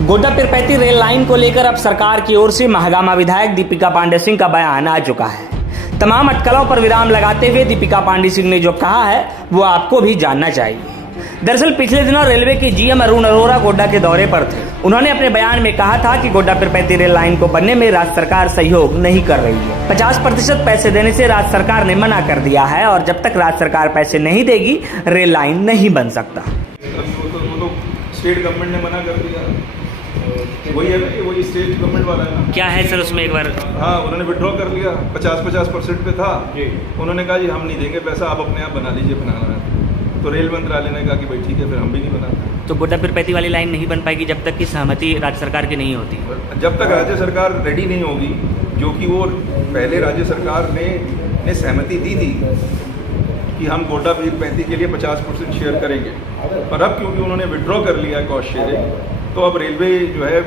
Godda Pirpainti rail line को लेकर अब सरकार की ओर से महागामा विधायक दीपिका पांडे सिंह का बयान आ चुका है। तमाम अटकलों पर विराम लगाते हुए दीपिका पांडे सिंह ने जो कहा है वो आपको भी जानना चाहिए। दरअसल पिछले दिनों रेलवे के जीएम अरुण अरोड़ा गोड्डा के दौरे पर थे। उन्होंने अपने बयान में कहा था कि गोड्डा पीरपैंती रेल लाइन को बनने में राज्य सरकार सहयोग नहीं कर रही है। 50% पैसे देने से राज्य सरकार ने मना कर दिया है और जब तक राज्य सरकार पैसे नहीं देगी रेल लाइन नहीं बन सकता। स्टेट गवर्नमेंट ने मना कर दिया। वही है ना, वही स्टेट गवर्नमेंट वाला है ना। क्या है सर उसमें एक बार? हाँ, उन्होंने विड्रॉ कर लिया। 50% पे था। उन्होंने कहा जी हम नहीं देंगे पैसा, आप अपने आप बना लीजिए, बनाना है। तो रेल मंत्रालय ने कहा कि भाई ठीक है, फिर हम भी नहीं बनाते। तो गोड्डा पीरपैंती वाली लाइन नहीं बन पाएगी जब तक की सहमति राज्य सरकार की नहीं होती। जब तक राज्य सरकार रेडी नहीं होगी, जो कि वो पहले राज्य सरकार ने सहमति दी थी कि हम गोड्डा पीरपैंती के लिए 50% शेयर करेंगे, पर अब क्योंकि उन्होंने विड्रॉ कर लिया है कॉस्ट शेयरिंग, तो अब रेलवे जो है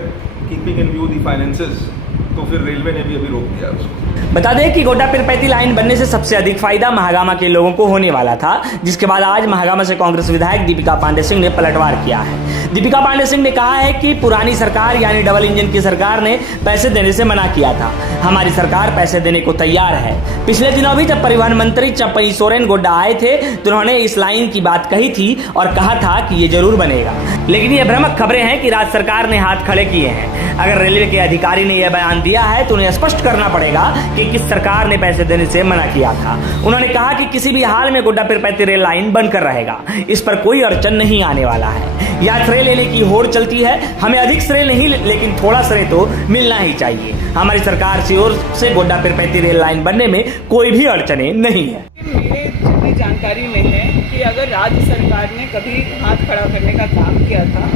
keeping in view the finances, तो फिर रेलवे ने भी अभी रोक दिया उसको। बता दें कि गोड्डा पीरपैंती लाइन बनने से सबसे अधिक फायदा महागामा के लोगों को होने वाला था, जिसके बाद आज महागामा से कांग्रेस विधायक दीपिका पांडे सिंह ने पलटवार किया है। दीपिका पांडे सिंह ने कहा है कि पुरानी सरकार यानी डबल इंजन की सरकार ने पैसे देने से मना किया था। हमारी सरकार पैसे देने को तैयार है। पिछले दिनों भी जब परिवहन मंत्री चंपई सोरेन गोड्डा आए थे तो उन्होंने इस लाइन की बात कही थी और कहा था कि ये जरूर बनेगा, लेकिन ये भ्रामक खबरें हैं कि राज्य सरकार ने हाथ खड़े किए हैं। अगर रेलवे के अधिकारी ने यह बयान दिया है तो उन्हें स्पष्ट करना पड़ेगा कि किस सरकार ने पैसे देने से मना किया था। उन्होंने कहा कि किसी भी हाल में गोड्डा पीरपैंती रेल लाइन बनकर रहेगा, इस पर कोई अड़चन नहीं आने वाला है। या श्रेय लेने की होड़ चलती है, हमें अधिक श्रेय नहीं लेकिन थोड़ा श्रेय तो मिलना ही चाहिए। हमारी सरकार की ओर से गोड्डा पीरपैंती रेल लाइन बनने में कोई भी अड़चने नहीं है। मेरे जितनी जानकारी में है कि अगर राज्य सरकार ने कभी हाथ खड़ा करने का काम किया था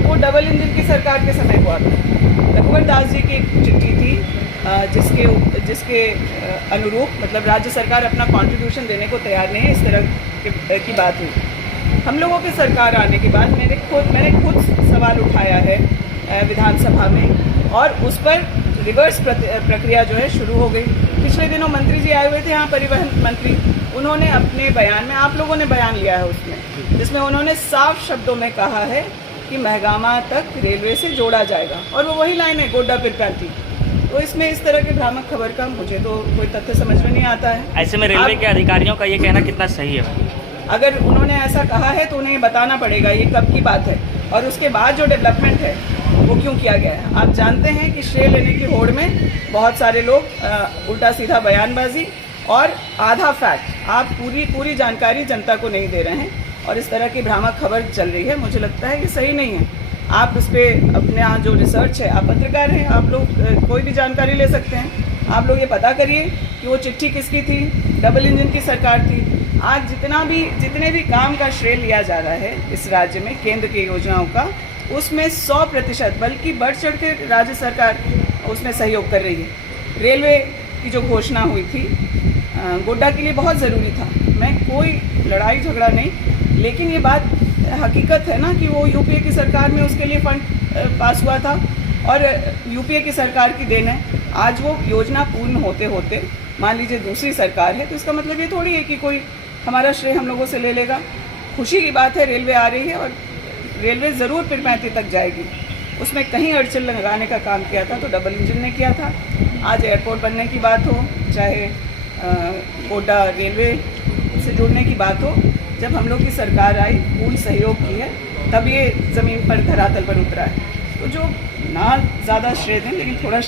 वो डबल इंजन की सरकार के समय हुआ था। रघुवर दास जी की एक चिट्ठी थी जिसके अनुरूप मतलब राज्य सरकार अपना कंट्रीब्यूशन देने को तैयार नहीं है, इस तरह की बात हुई। हम लोगों की सरकार आने के बाद मैंने खुद सवाल उठाया है विधानसभा में और उस पर रिवर्स प्रक्रिया जो है शुरू हो गई। पिछले दिनों मंत्री जी आए हुए थे यहाँ, परिवहन मंत्री, उन्होंने अपने बयान में, आप लोगों ने बयान लिया है उसमें, जिसमें उन्होंने साफ शब्दों में कहा है कि महागामा तक रेलवे से जोड़ा जाएगा और वो वही लाइन है गोड्डा पीरपैंती। तो इसमें इस तरह की भ्रामक खबर का मुझे तो कोई तथ्य समझ में नहीं आता है। ऐसे में रेलवे के अधिकारियों का ये कहना कितना सही है? अगर उन्होंने ऐसा कहा है तो उन्हें बताना पड़ेगा ये कब की बात है और उसके बाद जो डेवलपमेंट है वो क्यों किया गया है। आप जानते हैं कि श्रेय लेने की होड़ में बहुत सारे लोग उल्टा सीधा बयानबाजी और आधा फैक्ट, आप पूरी जानकारी जनता को नहीं दे रहे हैं और इस तरह की भ्रामक खबर चल रही है। मुझे लगता है ये सही नहीं है। आप उस पर अपने यहाँ जो रिसर्च है, आप पत्रकार हैं, आप लोग कोई भी जानकारी ले सकते हैं। आप लोग ये पता करिए कि वो चिट्ठी किसकी थी, डबल इंजन की सरकार थी। आज जितने भी काम का श्रेय लिया जा रहा है इस राज्य में केंद्र की योजनाओं का, उसमें 100% बल्कि बढ़ चढ़ के राज्य सरकार उसमें सहयोग कर रही है। रेलवे की जो घोषणा हुई थी गोड्डा के लिए बहुत ज़रूरी था, मैं कोई लड़ाई झगड़ा नहीं, लेकिन ये बात हकीकत है ना कि वो यूपीए की सरकार में उसके लिए फंड पास हुआ था और यूपीए की सरकार की देन है। आज वो योजना पूर्ण होते होते मान लीजिए दूसरी सरकार है, तो इसका मतलब ये थोड़ी है कि कोई हमारा श्रेय हम लोगों से ले लेगा। खुशी की बात है, रेलवे आ रही है और रेलवे ज़रूर पीरपैंती तक जाएगी। उसमें कहीं अड़चन लगाने का काम किया था तो डबल इंजन ने किया था। आज एयरपोर्ट बनने की बात हो, चाहे गोड्डा रेलवे से जुड़ने की बात हो, जब हम लोग की सरकार आई, पूर्ण सहयोग की है, तब ये ज़मीन पर धरातल पर उतरा है। तो जो ना ज़्यादा श्रेय दें लेकिन थोड़ा